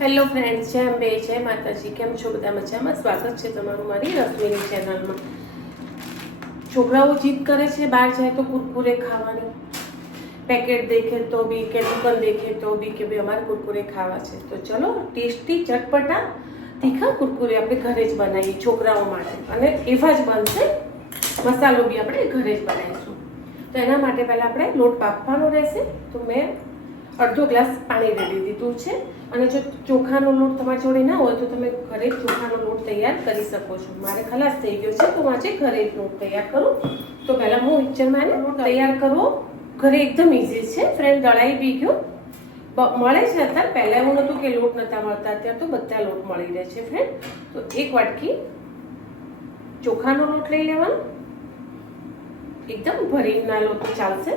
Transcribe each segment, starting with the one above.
Hello friends જય બે જય માતાજી. કેમ છો બધા મજામાં? સ્વાગત છે તમારું મારી રશ્મિની ચેનલમાં છોકરાઓ જીદ કરે છે બહાર જાય તો કુરકુરે ખાવાની. પેકેટ દેખે તો બી કે દુકાન દેખે તો બી કે ભાઈ અમારે કુરકુરે ખાવા છે. તો ચલો, ટેસ્ટી, ચટપટા, તીખા કુરકુરે આપણે ઘરે જ બનાવીએ છોકરાઓ માટે. અને એવા જ બનશે, મસાલો બી આપણે ઘરે જ બનાવીશું. તો એના માટે પહેલાં આપણે લોટ બાફવાનો રહેશે. તો મેં અડધો ગ્લાસ પાણી રેડી દીધું છે. અને જો ચોખાનો લોટ તમારી જોડે ના હોય તો તમે ઘરે ચોખાનો લોટ તૈયાર કરી શકો છો. મારે ખલાસ થઈ ગયો છે, તો હું ઘરે જ લોટ તૈયાર કરું. તો પહેલાં હું મિક્સરમાં લોટ તૈયાર કરવો. ઘરે એકદમ ઇઝી છે. ફ્રેન્ડ દળાઈ બી ગયો. મળે છે અત્યારે. પહેલાં એવું નહોતું કે લોટ નહોતા મળતા. અત્યારે તો બધા લોટ મળી રહે છે ફ્રેન્ડ તો એક વાટકી ચોખાનો લોટ લઈ લેવાનો. એકદમ ભરીના લોટ ચાલશે.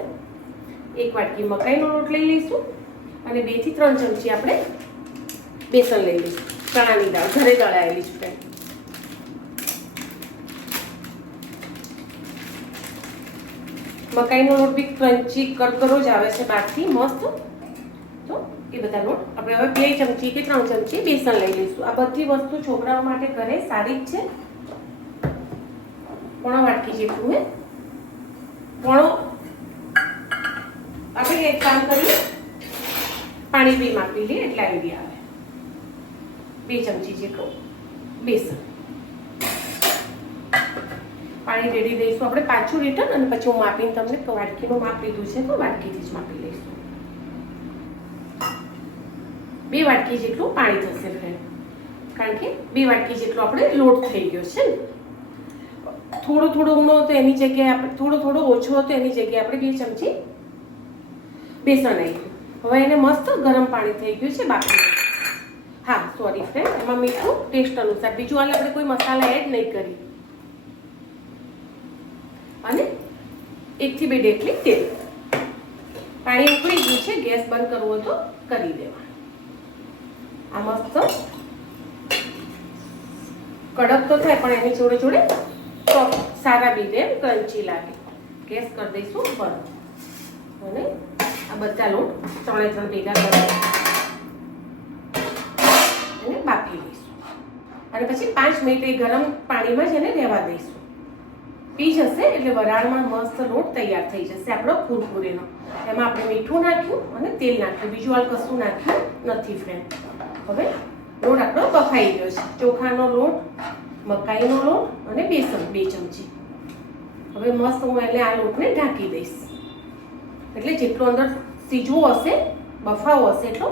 એક વાટકી મકાઈનો લોટ લઈ લઈશું અને બેથી ત્રણ ચમચી આપણે બેસન લઈ લઈશું. ચણાની દાળ, ઘરે દળાયેલી છે મકાઈનો લોટ બી ક્રન્ચી કરકરો જ આવે છે બહારથી મસ્ત. તો એ બધા લોટ આપણે હવે બે ચમચી કે ત્રણ ચમચી બેસન લઈ લઈશું. આ બધી વસ્તુ છોકરાઓ માટે ઘરે સારી જ છે. પોણો વાટકી જેટલું હે. પોણો આપણે એક કામ કરીએ. પાણી બી માપી લઈએ, એટલે આઈડિયા આવે. બે ચમચી જેટલું બેસન. પાણી રેડી દઈશું આપણે પાછું રિટર્ન અને પછી હું માપીને તમને વાટકીનું માપ લીધું છે તો વાટકીથી જ માપી લઈશું. બે વાટકી જેટલું પાણી થશે ફ્રેન્ડ કારણ કે બે વાટકી જેટલો આપણે લોટ થઈ ગયો છે થોડો થોડો ઊંડો હતો એની જગ્યાએ આપણે થોડો થોડો ઓછો હતો એની જગ્યાએ આપણે બે ચમચી બેસન નાખ્યું હવે એને મસ્ત ગરમ પાણી થઈ ગયું છે બાકી. હા સોરી ફ્રેન્ડ એમાં મીઠું ટેસ્ટ અનુસાર. બીજું હાલ આપણે કોઈ મસાલા એડ નહીં કરી. અને એકથી બે ડેટલી તેલ. પાણી ઉકળી ગયું છે, ગેસ બંધ કરવો તો કરી દેવા આ મસ્ત કડક તો થાય, પણ એની જોડે જોડે સારા બી રહે ક્રન્ચી લાગે. ગેસ કરી દઈશું, બંધ. અને આ બધા લોટ ત્રણે ત્રણ ભેગા કરી એને બાફી લઈશું. અને પછી પાંચ મિનિટ એ ગરમ પાણીમાં જ એને રહેવા દઈશું. પી જશે એટલે વરાળમાં મસ્ત લોટ તૈયાર થઈ જશે આપણો કુરકુરેનો એમાં આપણે મીઠું નાખ્યું અને તેલ નાખ્યું. બીજું હાલ કશું નાખ્યું નથી ફ્રેન્ડ હવે લોટ આપણો બફાઈ ગયો છે. ચોખાનો લોટ, મકાઈનો લોટ અને બેસન, બે ચમચી. હવે મસ્ત હું એટલે આ લોટને ઢાંકી દઈશ. એટલે જેટલો અંદર સીજવો હશે બફાવો હશે, એટલો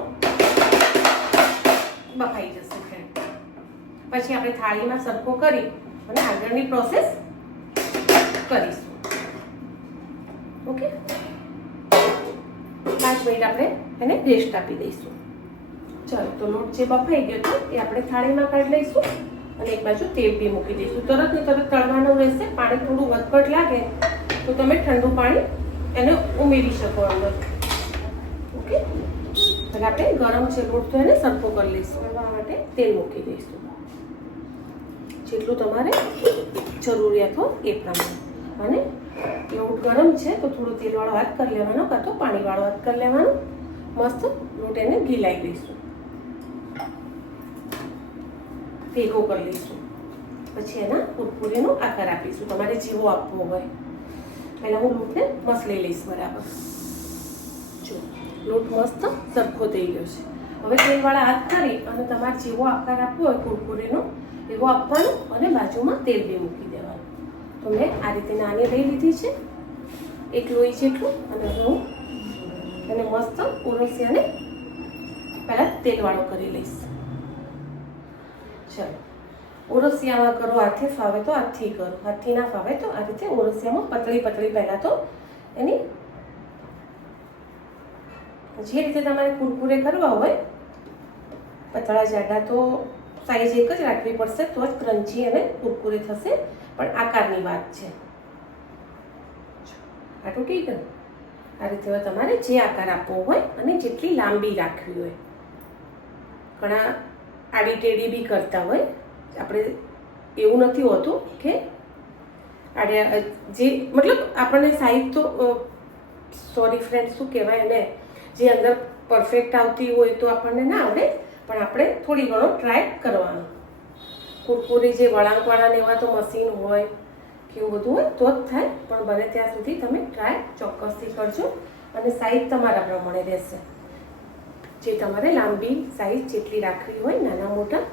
બફાઈ જશે પછી આપણે થાળીમાં સરખો કરી અને આગળની પ્રોસેસ કરીશું. ઓકે પાંચ મિનિટ આપણે એને રેસ્ટ આપી દઈશું. ચાલો, તો લોટ જે બફાઈ ગયો હતો એ આપણે થાળીમાં કાઢી લઈશું અને એક બાજુ તેલ બી મૂકી દઈશું. તરત ને તરત તળવાનું રહેશે. પાણી થોડું વધઘટ લાગે, તો તમે ઠંડુ પાણી એને ઉમેરી શકો અંદર. ઓકે? એટલે આપણે ગરમ છે લોટ તો એને સરખો કરી લઈશું. એના માટે તેલ મૂકી દઈશું. જેટલું તમારે જરૂરિયાત હોય એ પ્રમાણે. અને લોટ ગરમ છે તો થોડું તેલવાળો હાથ કરી લેવાનો કાં તો પાણીવાળો હાથ કરી લેવાનો. મસ્ત લોટ એને ઘીલાઈ દઈશું ભેગો કરી લઈશું. પછી એના કુરકુરીનો આકાર આપીશું. તમારે જેવો આપવો હોય. પહેલાં હું લોટને મસળી લઈશ બરાબર. જો, લોટ મસ્ત સરખો થઈ ગયો છે. હવે તેલવાળા હાથ કરી અને તમારે જેવો આકાર આપવો હોય કુરકુરીનો, એવો આપવાનો અને બાજુમાં તેલ બી મૂકી દેવાનું. તો મેં આ રીતે નાની લઈ લીધી છે, એક લોહી જેટલું અને હું એને મસ્ત ઉરસિયાને પહેલાં તેલવાળો કરી લઈશ. ચલો. ઓરસિયામાં કરો, હાથે ફાવે તો હાથથી કરો. હાથથી ના ફાવે તો આ રીતે ઓરસિયામાં પતળી પતળી પહેલાં તો એની જે રીતે તમારે કુરકુરે કરવા હોય, પતળા જાડા તો સાઈઝ એક જ રાખવી પડશે, તો જ ક્રંચી અને કુરકુરે થશે. પણ આકારની વાત છે. આ તૂટી ગયું. આ રીતે તમારે જે આકાર આપવો હોય અને જેટલી લાંબી રાખવી હોય. ઘણા આડી ટેડી બી કરતા હોય. આપણે એવું નથી હોતું કે આડે જે, મતલબ આપણને તો સોરી ફ્રેન્ડ શું કહેવાય એને, જે અંદર પરફેક્ટ આવતી હોય તો આપણને ના આવડે, પણ આપણે થોડી ઘણો ટ્રાય કરવાનો. કુરકુરી જે વળાંકવાળાને એવા તો મશીન હોય કે એવું બધું હોય, તો જ થાય, પણ બને ત્યાં સુધી તમે ટ્રાય ચોક્કસથી કરજો અને સાઈઝ તમારા પ્રમાણે રહેશે. જે તમારે લાંબી સાઈઝ જેટલી રાખવી હોય, નાના મોટા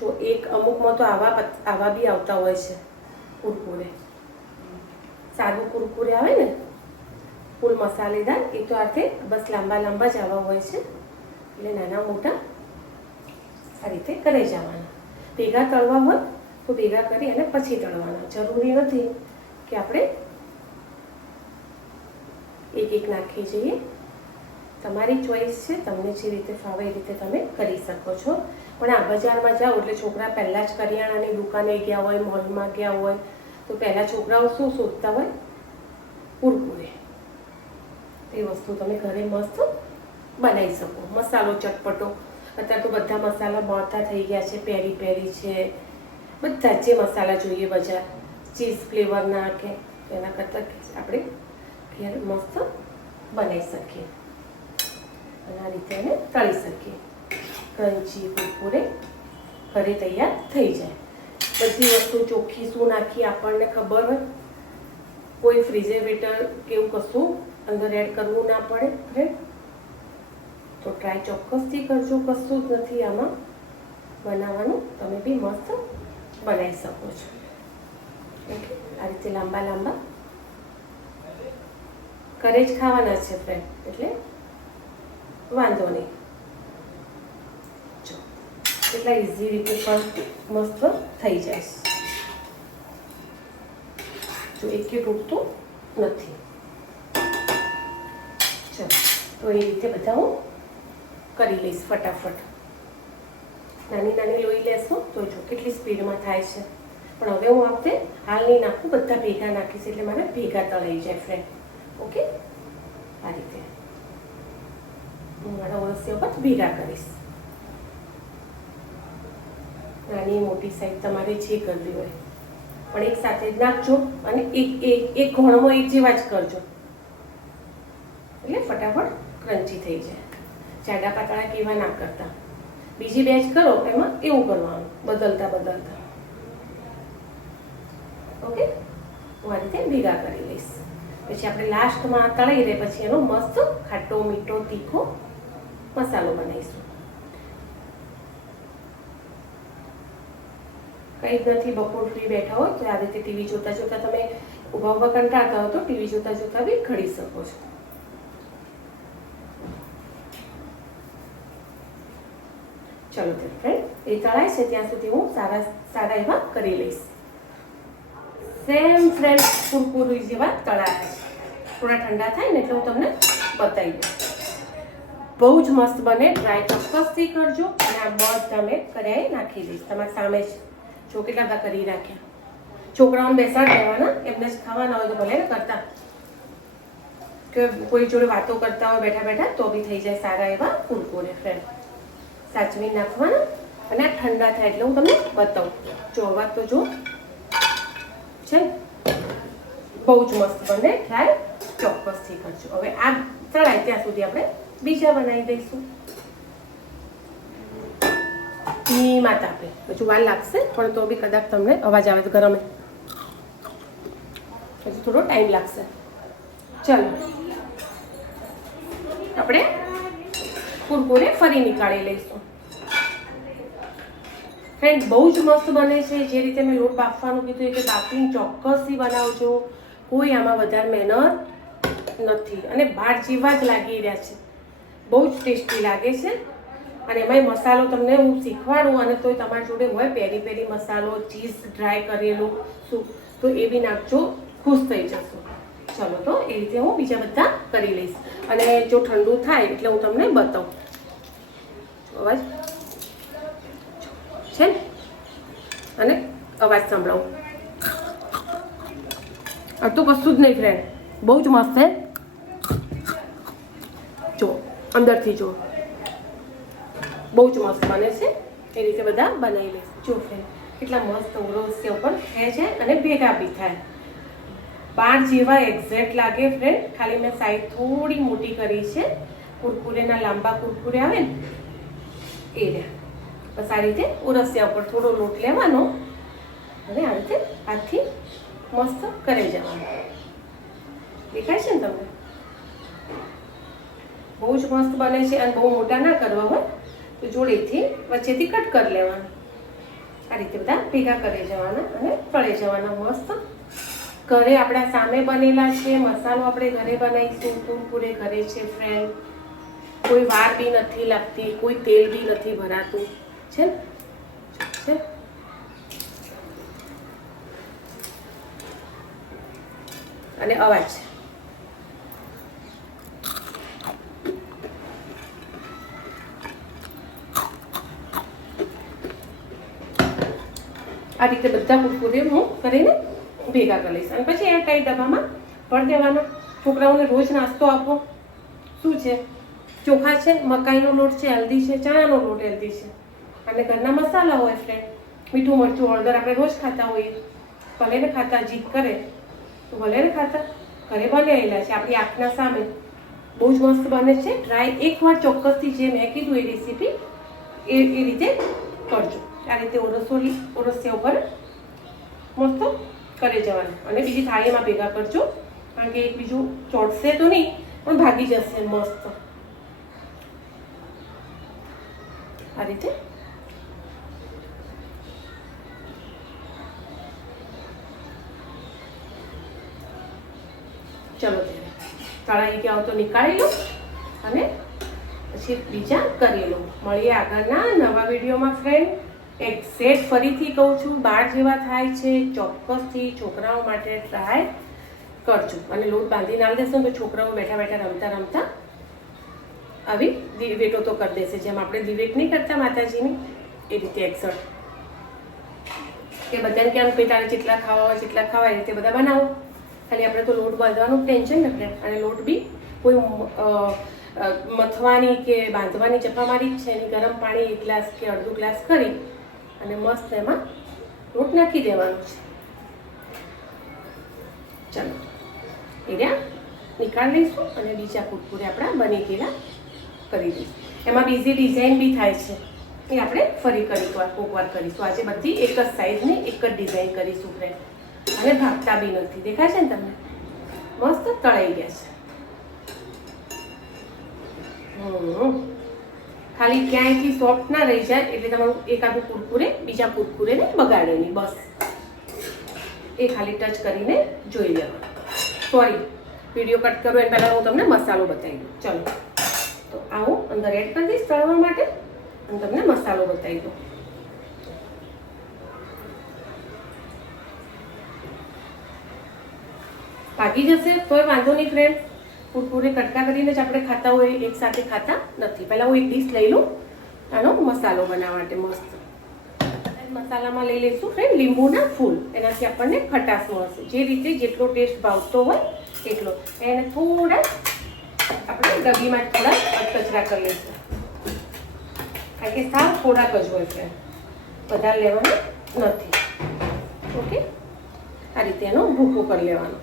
જો એક અમુકમાં તો આવા આવા બી આવતા હોય છે, કુરકુરે. સાદું કુરકુરે આવે ને? ફૂલ મસાલેદાર એ તો આથે બસ લાંબા લાંબા જ આવા હોય છે. એટલે નાના મોટા આ રીતે કરે જવાના. ભેગા તળવા હોય તો ભેગા કરી અને પછી તળવાના. જરૂરી નથી કે આપણે એક એક નાખી જઈએ. તમારી ચોઈસ છે, તમને જે રીતે ફાવે એ રીતે તમે કરી શકો છો. પણ આ બજારમાં જાઓ એટલે છોકરા પહેલાં જ કરિયાણાની દુકાને ગયા હોય, મોલમાં ગયા હોય, તો પહેલાં છોકરાઓ શું શોધતા હોય? કુરકુરે. તે વસ્તુ તમે ઘરે મસ્ત બનાવી શકો. મસાલો ચટપટો. અત્યારે તો બધા મસાલા મળતા થઈ ગયા છે, પેરી પેરી છે. બધા જે મસાલા જોઈએ બજાર. ચીઝ ફ્લેવરના કે એના કરતાં આપણે ઘેર મસ્ત બનાવી શકીએ. અને આ રીતે એને તળી શકીએ. ક્રંચી કુરકુરે ઘરે તૈયાર થઈ જાય. બધી વસ્તુ ચોખ્ખી શું નાખી આપણને ખબર હોય? કોઈ ફ્રીઝેરેટર કે એવું કશું અંદર એડ કરવું ના પડે ફ્રેન્ડ તો ટ્રાય ચોક્કસથી કરજો, કશું જ નથી આમાં બનાવવાનું. તમે બી મસ્ત બનાવી શકો છો. ઓકે? આ રીતે લાંબા લાંબા. ઘરે જ ખાવાના છે ફ્રેન્ડ એટલે વાંધો નહીં. એટલા ઇઝી રીતે પણ મસ્ત થઈ જાય. જો એકે તૂટતું નથી. ચાલો, તો એ રીતે બધા હું કરી લઈશ ફટાફટ. નાની નાની લોહી લેશો તો જો કેટલી સ્પીડમાં થાય છે. પણ હવે હું આપતે હાલ નહીં નાખું, બધા ભેગા નાખીશ એટલે મારે ભેગા તળાઈ જાય ફ્રેન્ડ ઓકે આ રીતે. હું મારા ઓળસિયા પર ભેગા કરીશ. નાની મોટી સાઈઝ તમારે જે કરવી હોય. પણ એક સાથે જ નાખજો અને એક એક એક ઘોણમાં એક જેવા જ કરજો. એટલે ફટાફટ ક્રન્ચી થઈ જાય. જાડા પાતળા કેવા ના કરતા. બીજી બેચ કરો, એમાં એવું કરવાનું, બદલતા બદલતા. ઓકે? હું આ રીતે ભેગા કરી લઈશ. પછી આપણે લાસ્ટમાં તળાઈ રહે પછી એનો મસ્ત ખાટો, મીઠો, તીખો મસાલો બનાવીશું. કંઈ જ નથી, બપોર ફ્રી બેઠા હોય, તો આ રીતે ટીવી જોતા જોતા તમે ઊભા ઊભા કંટાળતા હો તો ટીવી જોતા જોતા બી ઘડી શકો છો. ચલો ફ્રેન્ડ એ તળાય છે, ત્યાં સુધી હું સારા સારા એવા કરી લઈશ. સેમ ફ્રેન્ડ કુરકુરી જેવા તળાયા થોડા ઠંડા થાય ને એટલે હું તમને બતાવી દઉં. બહુ જ મસ્ત બને ટ્રાય ચોક્કસથી કરજો, અને આ બધા મેં કર્યા નાખી દઈશ. તમારી સામે જ. જો કેટલા બધા કરી રાખ્યા. છોકરાઓને બેસાડ દેવાના, એમને જ ખાવાના હોય તો ભલે કરતા. કે કોઈ જોડે વાતો કરતા હોય બેઠા બેઠા, તો બી થઈ જાય સારા એવા કુરકુરે ફ્રેન્ડ સાચવી નાખવાના અને ઠંડા થાય એટલે હું તમને બતાવું. જો અવાજ તો જો છે બહુ જ મસ્ત બને ટ્રાય ચોક્કસથી કરજો. હવે આ તળાય ત્યાં સુધી આપણે બીજા બનાવી દઈશું. ધીમા તાપે. હજુ વાર લાગશે પણ તો બી કદાચ તમને અવાજ આવે તો ગરમે. હજુ થોડો ટાઈમ લાગશે. ચલો. આપણે કુરકુરે ફરી નીકાળી લઈશું. ફ્રેન્ડ બહુ જ મસ્ત બને છે. જે રીતે મેં લોટ બાફવાનું કીધું એ રીતે બાફીને ચોક્કસથી બનાવજો. કોઈ આમાં વધારે મહેનત નથી. અને બહાર જેવા જ લાગી રહ્યા છે. બહુ જ ટેસ્ટી લાગે છે. અને એમાંય મસાલો તમને હું શીખવાડું અને તોય તમારી જોડે હોય પેરી પેરી મસાલો, ચીઝ ડ્રાય કરેલું શું તો એ બી નાખજો, ખુશ થઈ જશો. ચલો તો એ રીતે હું બીજા બધા કરી લઈશ. અને જો ઠંડુ થાય એટલે હું તમને બતાવું. અવાજ? છે અને અવાજ સંભળાવું. આ તો કશું જ નહીં ફ્રેન્ડ બહુ જ મસ્ત છે. જો અંદરથી જો બહુ જ મસ્ત બને છે. એ રીતે બધા બનાવી લઈશ જો ફ્રેન્ડ કેટલા મસ્ત ઉરોસ્ય પણ થાય છે અને ભેગા બી થાય. બાર જેવા એક્ઝેક્ટ લાગે ફ્રેન્ડ ખાલી મેં સાઈડ થોડી મોટી કરી છે. કુરકુરેના લાંબા કુરકુરે આવે ને, એ રહ્યા બસ આ રીતે ઉરસ્યા ઉપર થોડો લોટ લેવાનો અને આ રીતે હાથથી મસ્ત કરી જવાનું. દેખાય છે ને તમને? બહુ જ મસ્ત બને છે અને બહુ મોટા ના કરવા હોય. તો જોડેથી વચ્ચેથી કટ કરી લેવાના. આ રીતે બધા ભેગા કરી જવાના અને તળી જવાના મસ્ત. ઘરે આપણા સામે બનેલા છે, મસાલો આપણે ઘરે બનાવીશું પૂરે ઘરે છે ફ્રેન્ડ કોઈ વાર બી નથી લાગતી, કોઈ તેલ બી નથી ભરાતું. છે છે? અને અવાજ. આ રીતે બધા કુરકુરે હું કરીને ભેગા કરી લઈશ. અને પછી એ ટાઈટ ડબ્બામાં ભરી દેવાના. છોકરાઓને રોજ નાસ્તો આપો. શું છે? ચોખા છે, મકાઈનો લોટ છે હેલ્ધી છે, ચણાનો લોટ હેલ્ધી છે. અને ઘરના મસાલા હોય ફ્રેન્ડ મીઠું, મરચું, હળદર આપણે રોજ ખાતા હોઈએ. ભલે ને ખાતા જીત કરે. તો ભલે ને ખાતા. ઘરે બનાવેલા છે. આપણી આંખના સામે બહુ જ મસ્ત બને છે. ટ્રાય એકવાર ચોક્કસથી જે મેં કીધું એ રેસીપી એ એ રીતે કરજો. આ રીતે ઓરસોલી, ઓરસિયા ઉપર મસ્ત કરી જવાનું અને બીજી થાળીમાં ભેગા કરજો. કારણ કે એક બીજું ચોટશે તો નહીં, પણ ભાગી જશે મસ્ત. આ રીતે. ચલો તળાઈ ગયા તો નીકાળી લો અને પછી બીજા કરી લો. મળીએ આગળના નવા વિડીયોમાં ફ્રેન્ડ એક ફરીથી કહું છું, બાળ જેવા થાય છે, ચોક્કસથી છોકરાઓ માટે ટ્રાય કરજો. અને લોટ બાંધી નાલ દેશો તો છોકરાઓ બેઠા બેઠા રમતા રમતા આવી દિવેટો તો કરી દેશે. જેમ આપણે દિવેટ નહીં કરતા માતાજીની, એ રીતે એક્સર્ટ કે બધાને કેમ કે જેટલા ખાવા હોય, જેટલા ખાવા એ રીતે બધા બનાવો. ખાલી આપણે તો લોટ બાંધવાનું ટેન્શન નથી અને લોટ બી કોઈ મથવાની કે બાંધવાની ચપામારી જ છે. ગરમ પાણી એક ગ્લાસ કે અડધો ગ્લાસ કરી અને મસ્ત એમાં લોટ નાખી દેવાનું છે. ચાલો એ રહ્યા નીકાળી લઈશું અને બીજા કુરકુરે આપણા બની ગયેલા કરી દઈશું. એમાં બીજી ડિઝાઇન બી થાય છે એ આપણે ફરી કરી વાર કરીશું. આજે બધી એક જ સાઈઝની એક જ ડિઝાઇન કરીશું ફ્રેન્ડ અને ભાગતા બી નથી. દેખાય છે ને તમને? મસ્ત તળાઈ ગયા છે. હમ. ખાલી ક્યાંયથી સોફ્ટ ના રહી જાય એટલે તમારું એકાદું કુરકુરે, બીજા કુરકુરેને બગાડે નહીં, બસ. એ ખાલી ટચ કરીને જોઈ લેવાનું. સોરી વીડિયો કટ કરો એ પહેલાં હું તમને મસાલો બતાવી દઉં. ચલો. તો આવો, અંદર એડ કરી દઈશ તળવા માટે અને તમને મસાલો બતાવી દઉં. ભાગી જશે, તોય વાંધો નહીં ફ્રેન્ડ કુરકુરે કટકા કરીને જ આપણે ખાતા હોય, એક સાથે ખાતા નથી. પહેલાં હું એક ડીશ લઈ લઉં, આનો મસાલો બનાવવા માટે મસ્ત. મસાલામાં લઈ લઈશું ફ્રેન્ડ લીંબુના ફૂલ. એનાથી આપણને ખટાશ મળશે. જે રીતે જેટલો ટેસ્ટ ભાવતો હોય, એટલો. એને થોડા આપણે ડબ્બીમાં થોડા કચરા કરી લઈશું. કારણ કે સાવ થોડાક જ હોય ફ્રેન્ડ વધારે લેવાનું નથી. ઓકે આ રીતે એનો ભૂકો કરી લેવાનો.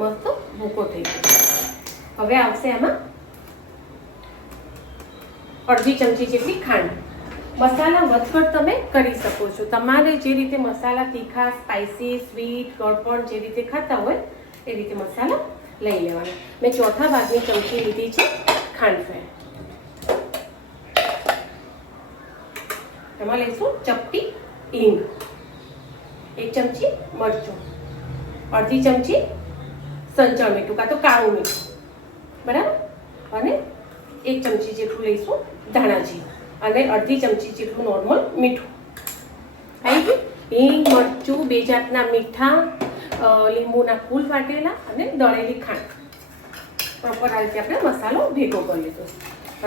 મસ્ત ભૂકો થઈ ગયો. હવે આવશે એમાં અડધી ચમચી જેટલી ખાંડ. મસાલા વધઘટ તમે કરી શકો છો. તમારે જે રીતે મસાલા તીખા સ્પાઇસી સ્વીટ ગળપણ જે રીતે ખાતા હોય, એ રીતે મસાલા લઈ લેવાના. મેં ચોથા ભાગની ચમચી લીધી છે ખાંડ ફેર એમાં લઈશું ચપટી હિંગ. એક ચમચી મરચું. અડધી ચમચી સંચળ મીઠું, કાં તો કાળું મીઠું. બરાબર? અને એક ચમચી જેટલું લઈશું ધાણાજી અને અડધી ચમચી જેટલું નોર્મલ મીઠું. આવી ગયું હિંગ, મરચું, બે જાતના મીઠા લીંબુના ફૂલ વાટેલા અને દળેલી ખાંડ. પ્રોપર આ રીતે આપણે મસાલો ભેગો કરી લીધો.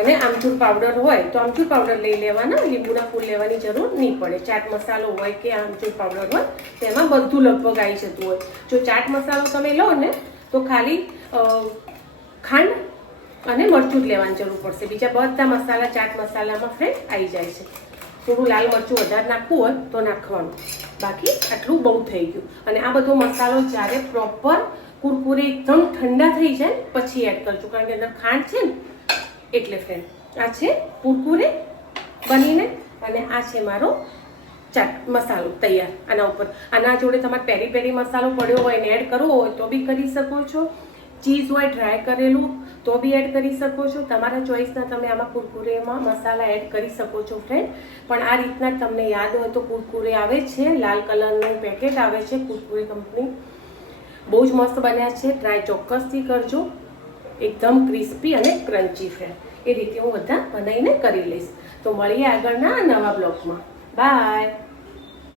અને આમચૂર પાવડર હોય તો આમચૂર પાવડર લઈ લેવાના, લીંબુના ફૂલ લેવાની જરૂર નહીં પડે. ચાટ મસાલો હોય કે આમચૂર પાવડર હોય, તેમાં બધું લગભગ આવી જતું હોય. જો ચાટ મસાલો તમે લો ને તો ખાલી ખાંડ અને મરચું લેવાની જરૂર પડશે. બીજા બધા મસાલા, ચાટ મસાલામાં ફ્રેન્ડ આવી જાય છે. થોડું લાલ મરચું વધારે નાખવું હોય તો નાખવાનું. બાકી આટલું બહુ થઈ ગયું. અને આ બધો મસાલો જ્યારે પ્રોપર કુરકુરે એકદમ ઠંડા થઈ જાય પછી એડ કરજો. કારણ કે અંદર ખાંડ છે ને, એટલે ફ્રેન્ડ આ છે કુરકુરે બનીને, અને આ છે મારો ચાટ મસાલો તૈયાર આના ઉપર. આના જોડે તમારે પેરી પેરી મસાલો પડ્યો હોય ને એડ કરવો હોય તો બી કરી શકો છો. ચીઝ હોય ડ્રાય કરેલું તો બી એડ કરી શકો છો. તમારા ચોઈસના તમે આમાં કુરકુરેમાં મસાલા એડ કરી શકો છો ફ્રેન્ડ પણ આ રીતના તમને યાદ હોય તો કુરકુરે આવે છે, લાલ કલરનું પેકેટ આવે છે કુરકુરે કંપની બહુ જ મસ્ત બન્યા છે. ટ્રાય ચોક્કસથી કરજો. એકદમ ક્રિસ્પી અને ક્રન્ચી ફ્રેન્ડ એ રીતે હું બધા બનાવીને કરી લઈશ. તો મળીએ આગળના નવા બ્લોગમાં Bye.